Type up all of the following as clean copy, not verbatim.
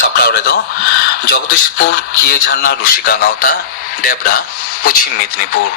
সাপ্লাও রেদো জগদীশপুর কিয়ে ঝারনা রুশিকা গাঁওতা ডেবরা পশ্চিম মেদিনীপুর।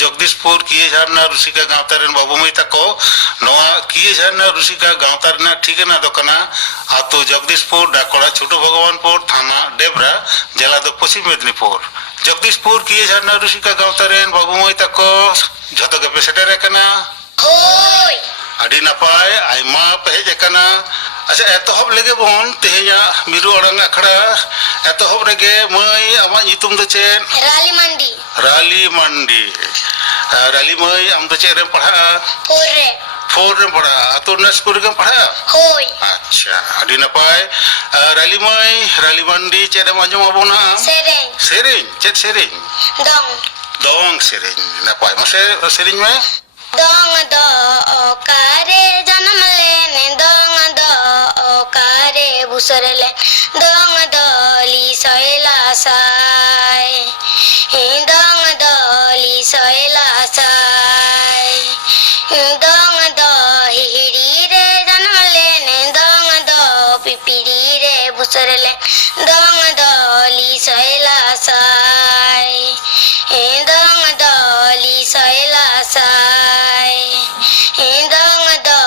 जगदीशपुर किए झारना रुसिका गाँवता बाबू मई तको किए झारना रुसिका गाँवता ठिकाना दो आतो जगदीशपुर डाकोड़ा छोटो भगवानपुर थाना डेबरा जिला दो पश्चिम मेदिनीपुर। जगदीशपुर किए झारना रुसिका गाँवता बाबू मई तको झतो पे सेटर अड़ी नपाय आयमा पे हेज अकाना। अच्छा एतहब लगे बोन तेहेजा मिरु अड़ंग अखड़ा एतहब रगे मई आमा ᱧᱩᱛᱩᱢ दो चेन राली मंडी। राली मंडी राली मई आम दो चेन रे पढ़ा फोर रे पढ़ा तो ना स्कूल रे पढ़ा होय। अच्छा अड़ी नपाय राली मई राली मंडी चेन रे माजम आबोना सेरें सेरें चेत सेरें दंग दंग सेरें नपाय मसे सेरें में दंग दो ओकारे जन्म लेने दंग दो ओकारे बुसरले दंग दोली सैला साय दंग दोली सैला साय दंग दो हिड़ी रे जन्म लेने दंग दो पिपिड़ी रे बुसरले दंग दोली सैला साय दंग दोली सैला साय दंग दो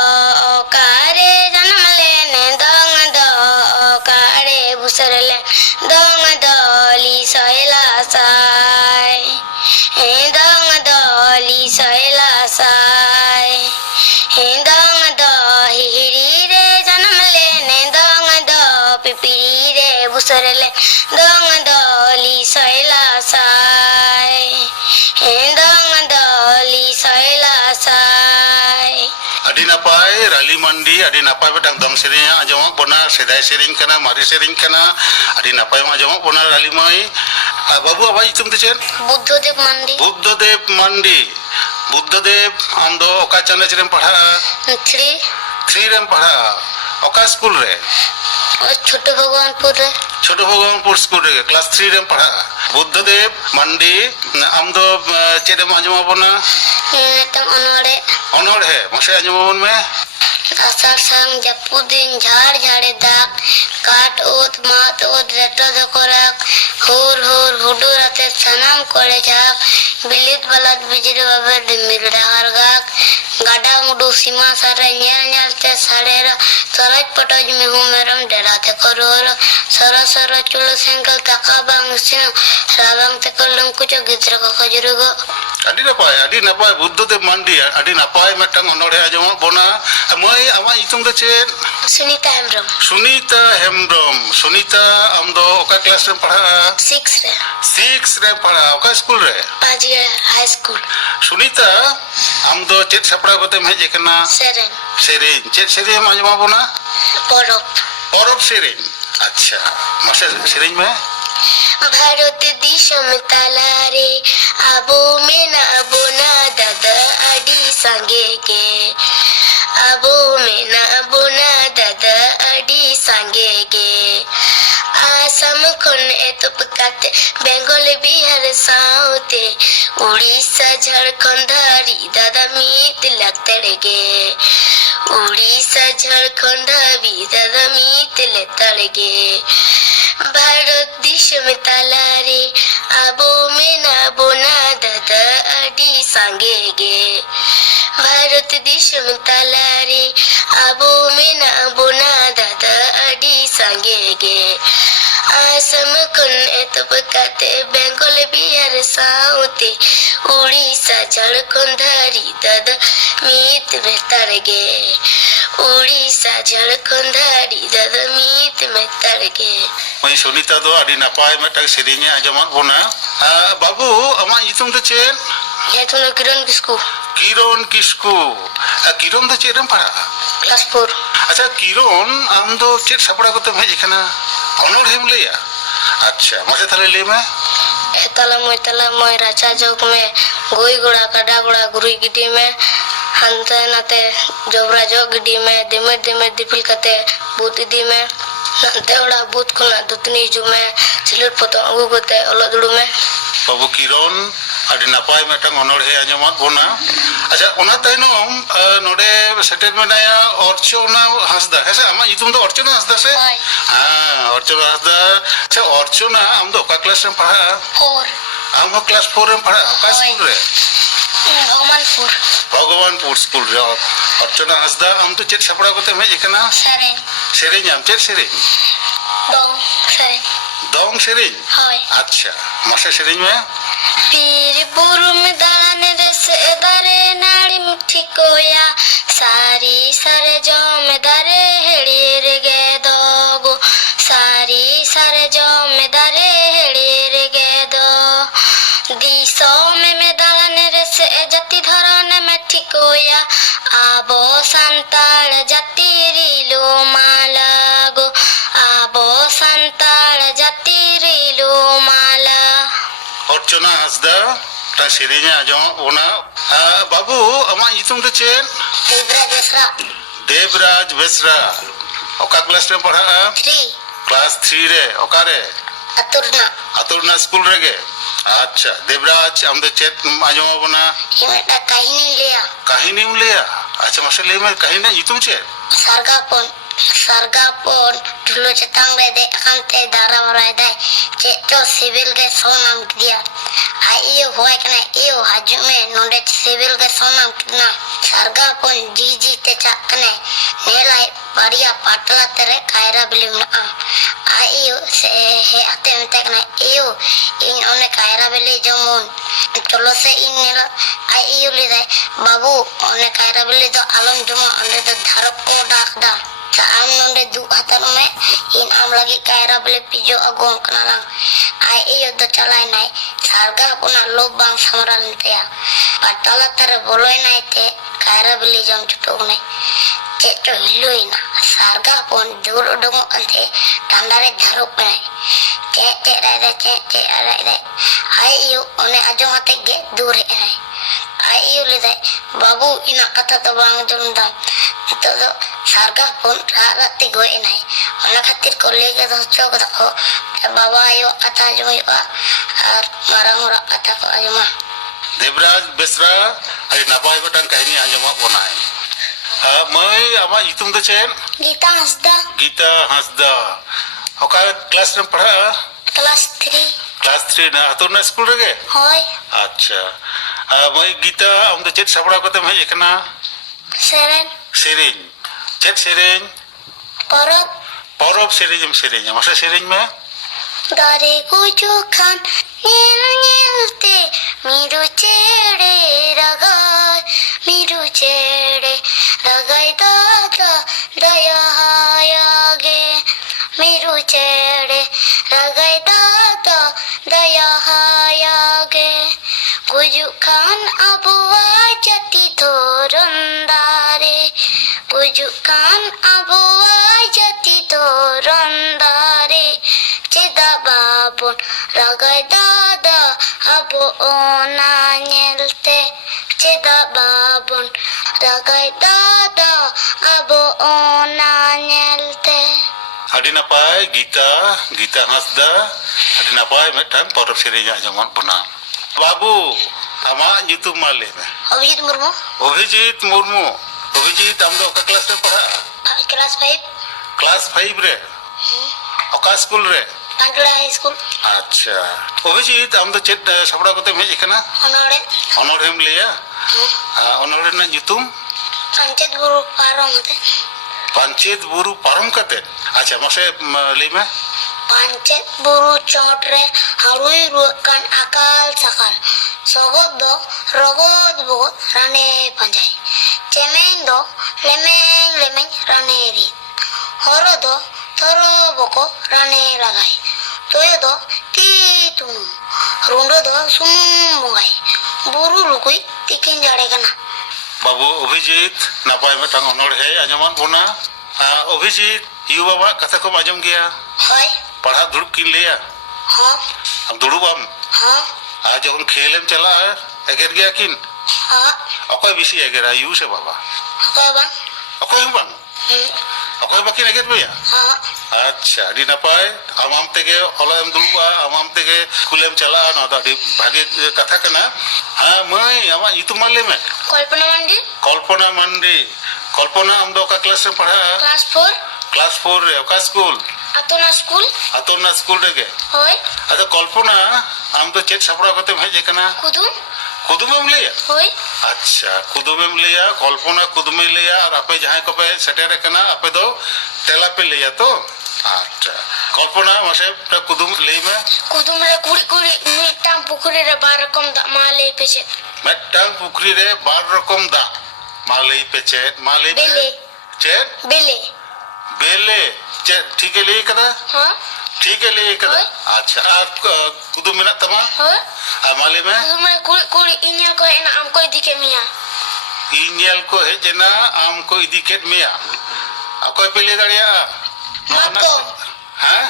ओकारे जन्म लेने दंग दो ओकारे बुसरले दंग दोली सैला साय दंग दोली सैला साय दंग दो हिड़ी रे जन्म लेने दंग दो पिपिड़ी रे बुसरले दंग दोली सैला साय दंग दोली सैला साय। अड़ी नपाय राली मंडी अड़ी नपाय बेटांग दम सेरें आजमा बना सेदाय सेरें कना मारी सेरें कना अड़ी नपाय मा आजमा बना राली मई बाबू आबाई तुम तो चेन बुद्धदेव मंडी। बुद्धदेव मंडी बुद्धदेव आम दो ओका चनच रे पढ़ा थ्री रे पढ़ा ओका स्कूल रे छोटो भगवानपुर रे छोटो भगवानपुर स्कूल रे क्लास 3 रे पढ़ा। बुद्धदेव मंडी आम दो चेरे मा आजमा बना तम अनोड़े अनोड़े मसे आजमा बन में आषाढ़ संग जपुर दिन झाड़ झाड़े दाग काट ओत मात ओत रेटो दकोराक होर होर हुडू राते सनम कोड़े झाक बिलित बलत बिजरी बाबे दिमिर डागर गाक गाडा मुडू सीमा सारे न्याल न्याल ते साड़ेर सरज पटोज में हूँ मेरम डेरा ते करोर सरो सरो चुलो सेंगल तका बांग सिनो राबांग ते कलम कुछ गिद्र को खजरुगो। अड़ी नपाय बुद्धदेव मंडी अड़ी नपाय मिटन अनोड़े आजमा बना मई आमा ᱧᱩᱛᱩᱢ दो चेन सुनीता हेम्ब्रम। सुनीता हेम्ब्रम सुनीता आम दो ओका क्लास रे पढ़ा 6 रे पढ़ा ओका स्कूल रे पाजिया हाई स्कूल। सुनीता आम दो चेत सपड़ा कोते हेज कना सेरें सेरें चेत सेरें आजमा बना परब परब सेरें। अच्छा मसे सेरें में भारत दिशम तालारे आबो में ना बोना दादा अडी संगे के आबो में ना बोना दादा अडी संगे के आसाम खन एतप काते बेंगल बिहार साउते उड़ीसा झारखंड हरी दादा मीत लगते गे उड़ीसा झारखंड भी दादा मीत लेते गे भारत देश में तालारे आबो में ना बोना दादा अडी संगे गे भारत देश में तालारे आबो में ना बोना दादा अडी संगे गे आसाम खन एतप काते बेंगल बिहार साउते उड़ीसा झारखंड हरी दादा मीत बेहतर गे उड़ीसा झारखंड हरी दादा मीत बेहतर गे। मई सुनीता दो अड़ी नपाय मिटन सेरें आजमा बना बाबू आमा ᱧᱩᱛᱩᱢ दो चेन ये तुम किरण किसको किरण किसको किरण दो चेन पढ़ा क्लास 4। अच्छा किरण आम दो चेत सपड़ा कोते हेज कना अनोड़ेम लैया। अच्छा मसे थाले ले में एतला मोय राचा जोक में ᱜᱩᱭ ᱜᱚᱲᱟ ᱠᱟᱰᱟ ᱜᱚᱲᱟ ᱜᱩᱨᱤᱡ ᱜᱤᱰᱤ ᱢᱮ, ᱦᱟᱱᱛᱮ ᱱᱟᱛᱮ ᱡᱚᱵᱨᱟ ᱡᱚᱜ ᱜᱤᱰᱤ ᱢᱮ, ᱫᱤᱢᱤᱨ ᱫᱤᱢᱤᱨ ᱫᱤᱯᱤᱞ ᱠᱟᱛᱮ ᱵᱩᱛ ᱤᱫᱤ ᱢে, ᱱᱟᱱᱛᱮ ᱚᱲᱟᱜ ᱵᱩᱛ ᱠᱷᱚᱱᱟᱜ ᱫᱩᱛᱱᱤ ᱦᱤᱡᱩᱜ ᱢে, ᱥᱤᱞᱩᱴ ᱯᱚᱛᱚᱵ ᱟᱹᱜᱩ ᱠᱟᱛᱮ ᱚᱞᱚᱜ ᱫᱩᱲᱩᱵ ᱢে। बाबू किरण आदि नपाय मिटन अनोड़े आंजमात बोना। अच्छा ओना तायनम नोडे सेटेल मेनाया अर्चना हांसदा हेसे आमा इतुम दो अर्चना हांसदा से हाय। हां अर्चना हांसदा। अच्छा अर्चना आम दो का क्लास में पढ़ा? 4 आम हो क्लास 4 में पढ़ा का स्कूल रे? भगवानपुर भगवानपुर स्कूल रे। अर्चना हांसदा आम तो चेत सपड़ा कोते में जेकना सेरेन सेरेन आम चेत सेरेन दong सेरेन दोंग सेरेन। हाय। अच्छा मासे सेरेन में पीर बुरु में दाने रे से दारे नाड़ी मुठी कोया, सारी सारे जमेदारे हेड़ी रे गे दोगो, सारी सारे जमेदारे हेड़ी रे गे दो, दिसो में दाने रे से जाति धरने में ठिकोया, आबो संताल जाति रिलो मालागो, आबो संताल जाति रिलो माला। अर्चना हांसदा ता सेरेन आंजम बोना। बाबू आमा इतुम दो चेत? देवराज बेसरा देवराज बेसरा। ओका क्लास में पढ़ा? 3 क्लास 3 रे ओका रे अतुरना अतुरना स्कूल रे गे। अच्छा देवराज आम दो चेत आंजम बोना इमेटा कहिनी लिया कहानी में लिया। अच्छा मासे ले में कहानी इतुम चेत? सरगापन ठुलो चेतांग रे दे कांते दारा वराय दे चेतो सिविल के सोनाम दिया आइयो होय कने इयो हाजु में नोंडे सिविल के सोनाम किना सरगापन जी ते चाकने नेलाई बढ़िया पाटला तेरे कायरा बिलिम ना आइयो से हे आते में तकने इयो इन ओने कायरा बिली जमुन चलो से इन नेला आइयो ले दे बाबू ओने कायरा बिली तो आलम जमा ओने तो धरप को डाकदा आम नोंडे दु हाथन में इन आम लगी कायरा बिली पिजो अगों कनाला आई इयो तो चलाई नाय सारगा पुना लोब बांग समरा लंतेया पाटला तेरे बोलोय नाय ते कायरा बिली जम चुटोग नाय चेटो हिलुई ना सारगा पुन दूर उडोंग अंते टांडारे धरो पे चे रे आई इयो ओने आजो हाते गे दूर है नाय आई इयो ले दे बाबू इना कथा तो बांग जुंदा तो सारगा पुन राती गोए नाय ओना खातिर को लेके तो चोक दो बाबा आयो कथा जो और मारा मोरा कथा को आजमा। देवराज बेसरा आदि नपाय बटन कहानी आंजम बोना है। मैं आमा इतुम दो चेत? गीता हंसदा गीता हांसदा। ओका क्लास में पढ़ा? क्लास 3 क्लास 3 ना अतुरना स्कूल रे गे। होय। अच्छा मैं गीता आम दो चेत सपड़ा कोते में जेकना सेरेन सेरेन चेत सेरेन परब परब सेरेन मासे सेरेन में दारे गुजो खान नीलते मीरू चेड़े रगाय दादा दया हायागे मीरू चेड़े रगाय दादा दया हायागे गुजो खान अबुआ जति धोरंदारे गुजो खान अबुआ जति धोरंदारे चेदा बाबुन रगाय दादा अबो ओना नेलते चेदा बाबुन रगाय दादा अबो ओना नेलते। आदि नपाय गीता हांसदा आदि नपाय मिटन परब सेरेन आंजम बोना। बाबू आमा युतुम मा ले में? अभिजीत मुर्मू अभिजीत मुर्मू। अभिजीत आम दो ओका क्लास में पढ़ा? क्लास 5 क्लास 5 रे ओका स्कूल रे? कांटड़ा हाई स्कूल। अच्छा अभिजीत आम दो चेत सपड़ा कोते में जेकना अनोड़े अनोड़ेम लिया। अनोड़े ना युतुम पंचायत बुरु पारम होते पंचायत बुरु पारम कते। अच्छा मासे ले में पंचायत बुरु चोट रे हारुई रुकान अकाल सकाल सोगोद दो रोगोद बोगोद राने पंजाई चेमें दो लेमें राने री हरो दो थरो बोको राने लगाई तोय दो ती तुनु रुंडो दो सुम मुगाई बुरु लुकुई तिकिन जाड़े कना। बाबू अभिजीत नपाय में टांग अनोड़ है आंजमान बोना। अभिजीत यू बाबा कथा को आंजम गया हाय पढ़ा दुड़ुब किन लिया हाँ अब दुड़ुब आम हाँ আর যখন খেলেম চালা এগের গিয়া কিন অকয় বেশি এগেরা ইউ সে বাবা অকয় হম বাং অকয় বাকিন এগের পেয়া আচ্ছা আদি নাপায় আমাম থেকে হলাম দুলবা আমাম থেকে স্কুলেম চালা না তো আদি ভাগে কথা কানা হ্যাঁ মই আমা ইতু মারলে মে कल्पना मंडी কল্পনা মান্ডি কল্পনা আম দো কা ক্লাস में पढ़ा क्लास 4 क्लास 4 रे का स्कूल अतोना स्कूल अतोना स्कूल रे के होय अच्छा कल्पना आम तो चेक सपड़ा कते भेजे कना कुदुम कुदुमेम लिया होय अच्छा कुदुमेम लिया कल्पना कुदुमे लिया और आपे जहां को पे सेटेरे कना आपे दो तेला पे लिया तो अच्छा कल्पना मासे कुदुम ले में कुदुम रे कुड़ी कुड़ी मिटाम पुखरी रे बार रकम माले पेचे मेटांग पुखरी रे 12 रकम दा माले पे चेत माले बेले चेत बेले बेले चेत ठीक है ले कदा हां ठीक है ले कदा होय। अच्छा आप कुदुम मिना तमा होय माले में कुदुम रे कुड़ी कुड़ी इन्या को है ना हमको दिखे मिया इनियल को है जना आम को इदिकेट मिया अकोय पे ले दड़िया मत को हां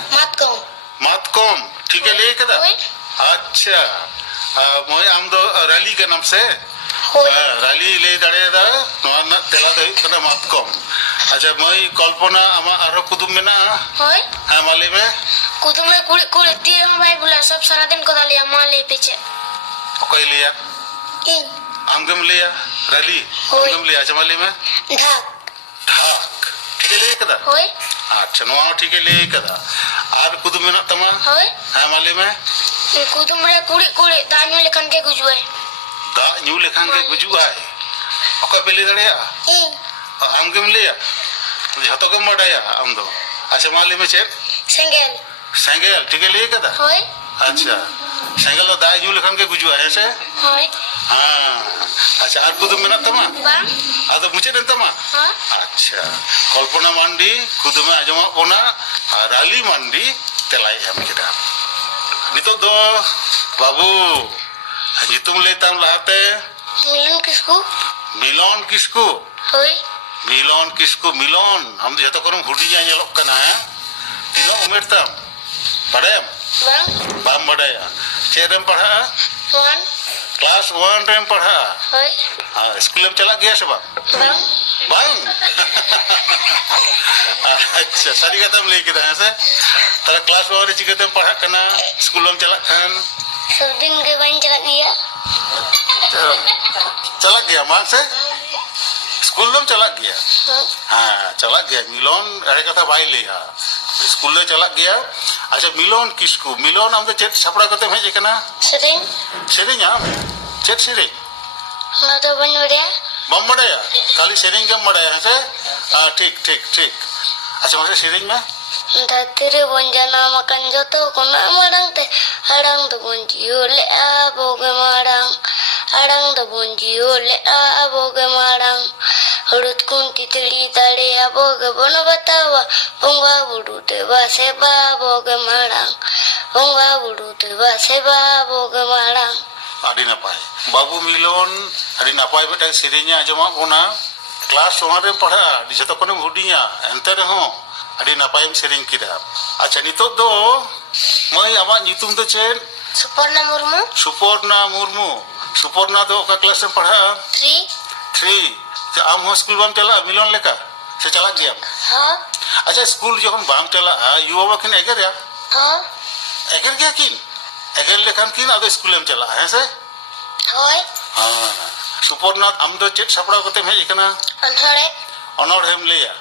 मत कम ठीक है ले कदा होय अच्छा मोय आम दो रैली के नाम से होय रैली ले दड़े दा नोना तेला दे कना मत कम अच्छा मोय कल्पना आमा आरो कुदुम मेना होय हां माले में कुदुम रे कुड़ी कुड़ी तीर हम भाई बोला सब सारा दिन को डालिया माले पेचे अकोय लिया इन आमगम लिया रैली होय। आमगम लिया अच्छा माले में ढाक ढाक ठीक है ले कदा होय अच्छा नोआ ठीक है ले कदा आर कुदुम मेना तमा होय हां माले में कुदुम रे कुड़ी कुड़ी दानियो लेखन के गुजुए दा न्यू लेखान के गुजु आए अकोय पे ले दड़िया इन आमगम लिया जतो के मडाया आम दो अच्छा माले में चेक सेंगेल सेंगेल ठीक है ले कदा होय अच्छा सेंगेल दा न्यू लेखान के गुजु आए से होय हां अच्छा आर कुदुम मेना तमा बांग आदो मुचे देन तमा हां अच्छा कल्पना मांडी कुदुम आजमा बोना राली मांडी तेलाई हम केदा नितो दो बाबू जितुम लेताम लाते मिलन किसको मिलन किसको होय मिलन किसको मिलन हम जतो करम हुडिया ñelok kana tino umer tam padam बांग bam badaya cerem padha one class 1 rem padha होय स्कूल में चला गया सब बांग bang अच्छा सारी कथा हम लेके दाए से तारा क्लास 1 रे चिकते पढ़ा कना स्कूल में चला खान सब दिन के बन चला गया चला गया मान से स्कूल में चला गया हाँ, हाँ चला गया मिलन अरे कथा भाई लिया स्कूल में चला गया अच्छा मिलन किसको मिलन हम तो चेट छपड़ा करते हैं जेकना सरिंग सेरिंग हम चेट सेरिंग ना तो बन बढ़िया बम बड़ाया खाली सेरिंग कम बड़ाया है से हाँ ठीक ठीक ठीक अच्छा मासे सेरिंग में धरती बन जाना मकन जो तो कोना मरंग ते अड़ंग तो बुंजियो ले आ बोगे मारंग अड़ंग तो बुंजियो ले आ बोगे मारंग हड़ुत कुंती तिड़ी ताड़े आ बोगे बन बतावा बुंगा बुडू ते बासे बा बोगे मारंग बुंगा बुडू ते बासे बा बोगे मारंग आदि नापाय बाबू मिलन आदि नापाय बेटा सेरिंगा आजमा बोना क्लास 1 रे पढ़ा जतो कोने हुडिया एंते रहो आदि नापाय सेरिंग किदा अच्छा नितो दो मई आमा नितुम तो चेन सुपर्णा मुर्मू सुपर्णा मुर्मू सुपर्णा दो का क्लास में पढ़ा 3 तो आम हो स्कूल बाम चला मिलन लेका से चला गया हाँ अच्छा स्कूल जखन बाम चला युवा बखिन एगर या हाँ एगर गया किन एगर लेखान किन आदो स्कूल में चला है से होय हाँ सुपर्णा आम दो चेट सपड़ा करते हैं इकना अनहड़े অনড় হেম লিয়া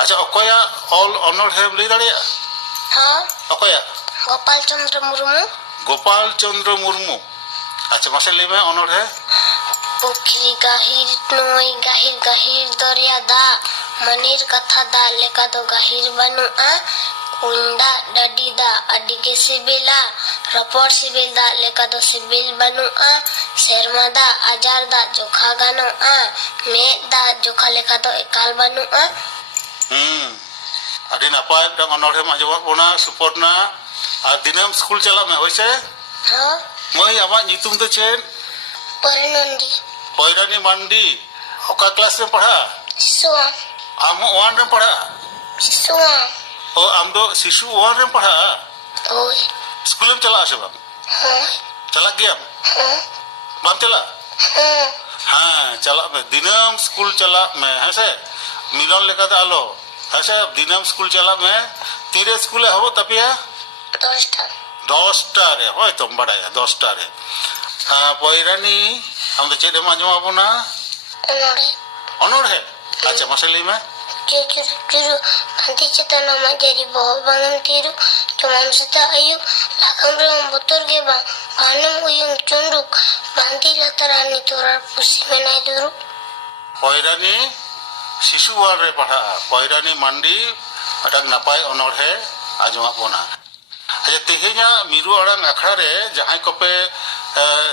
আচ্ছা অকয়া অল অনড় হেম লি দাঁড়িয়া हाँ অকয়া गोपाल चंद्र मुर्मू গোপাল চন্দ্র মুর্মু আচ্ছা মাসে লিমে অনড় হে पुखरी गाहिर नोई गाहिर गाहिर दरिया दा मनीर कथा दा लेका दो गाहिर बनु आ कुंडा डडी दा अडी के सिबिला रपोर सिबिल दा लेका दो सिबिल बनु आ शर्मा दा आजार दा जोखा गानो आ मे दा जोखा लेका दो एकाल बनु आ আদি নাপায় একটা অনড় হেম আজমা বোনা সুপর্ণা আর দিনাম স্কুল চালা মে হইছে हाँ মই আমার নিতুম তো চেন परिनंदी পয়রানি মান্ডি অকা ক্লাস में पढ़ा सुआ आम 1 रे पढ़ा सुआ ओ आम दो शिशु 1 रे पढ़ा ओय स्कूल में चला आसे बा हाँ चला गया ᱵᱟᱢ ᱪᱟᱞᱟᱜ? ᱦᱮᱸ ᱪᱟᱞᱟᱜ ᱢᱮ, ᱫᱤᱱᱟᱹᱢ ᱥᱠᱩᱞ ᱪᱟᱞᱟᱜ ᱢᱮ ᱦᱮᱸᱥᱮ, ᱢᱤᱞᱚᱱ ᱞᱮᱠᱟ ᱫᱚ ᱟᱞᱚ ᱦᱮᱸᱥᱮ, ᱫᱤᱱᱟᱹᱢ ᱥᱠᱩᱞ ᱪᱟᱞᱟᱜ ᱢᱮ। ᱛᱤᱨᱮ ᱥᱠᱩᱞ ᱮᱦᱚᱵᱚᱜ ᱛᱟᱯᱮᱭᱟ? 10টা রে, হয়তো বাড়ায়া 10টা রে। পয়রানি আম তো চেদ এম আঁজম আবনা অনড়হে, আচ্ছা মাসে লই মে। Tiru nanti cerita nama jadi bawa bangun tiru cuma seta ayu lakam belum betul ke bang kanam uyung cunduk banti latarani turar pusi menai dulu পয়রানি শিশু ওয়ার্ড রে পড়া পয়রানি মান্ডি আটাক নাপাই অনড়হে আঁজম আবনা। আচ্ছা তেহেña মিরু আড়াং আখড়া রে জাহাই কপে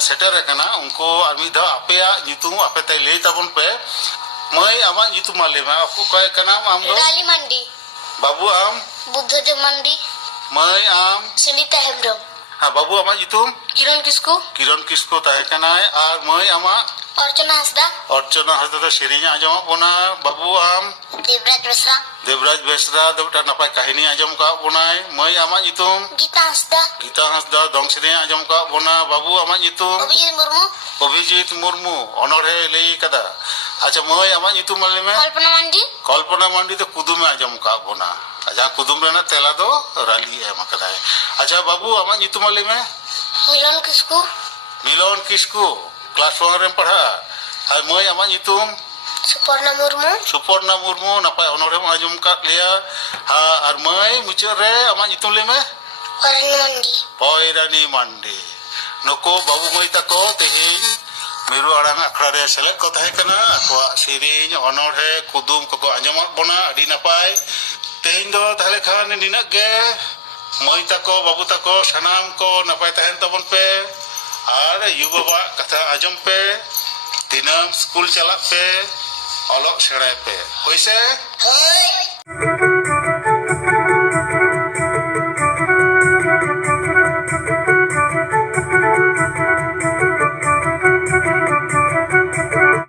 সেটার কানা উনকো আর মিদ ধাও আপেয়া nyutum ape tai lei tabon pe। মই আমার nyutum ma lei ma aku kaya kanam am do? Gali mandi Babu um, Buddha mandi মই আম, Selita Hebron হ্যাঁ বাবু আমার nyutum Kiron Kisku কিরণ কিসকো তাহে কানায় আর মই আমা Orchana Hasda অর্চনা হাসদা সেরিña আঁজম আবনা। বাবু আম Dibrat Besra দেবরাজ বেসরা দুটা নাপাই কাহিনী আঁজম কা বনাই। মই আমার nyutum Gita Hasda Gita Hasda দং সেরিña আঁজম কা বনা। বাবু আমার nyutum Obijit Murmu Abhijit Murmu অনড়হে লই কাদা। আচ্ছা মই আমার nyutum মালে মে Kalpana mandi কল্পনা মান্ডি তো কুদুমে আঁজম কা বনা। আচ্ছা কুদুম রেনা তেলা দো রালি এম কাদায়। আচ্ছা বাবু আমার nyutum মালে মে Milon Kisku মিলন কিসকু ক্লাস 1 রেম পড়া। আর মই আমার nyutum Suporna Murmu Suparna Murmu নাপাই অনড়হে আঁজম কা লিয়া। হ্যাঁ আর মই মুচার রে আমার nyutum লে মে Waran mandi পয়রানি মান্ডি। নুকু বাবু মাই তাকো তেহেñ মিরু আড়াং আখড়া রে সেলেদ কো তাহে কানা আকোয়াᱜ সেরিñ অনড়হে কুদুম কো আঁজমᱟᱜ ᱵᱚᱱᱟ ᱟᱹᱰᱤ ᱱᱟᱯᱟᱭ। তেহেñ ᱫᱚ ᱛᱟᱦᱞᱮ ᱠᱷᱟᱱ ᱱᱤᱱᱟᱹᱜ ᱜᱮ। ᱢᱟᱹᱭ ᱛᱟᱠᱚ ᱵᱟᱵᱩ ᱛᱟᱠᱚ ᱥᱟᱱᱟᱢ ᱠᱚ ᱱᱟᱯᱟᱭ ᱛᱟᱦᱮᱱ ᱛᱟᱵᱚᱱ ᱯᱮ ᱟᱨ ᱭᱩ ᱵᱟᱵᱟᱣᱟᱜ ᱠᱟᱛᱷᱟ ᱟᱸᱡᱚᱢ ᱯᱮ, ᱫᱤᱱᱟᱹᱢ ᱥᱠᱩᱞ ᱪᱟᱞᱟᱜ ᱯᱮ, ᱚᱞᱚᱜ ᱥᱮᱬᱟᱭ ᱯᱮ ᱦᱳᱭᱥᱮ। Hoi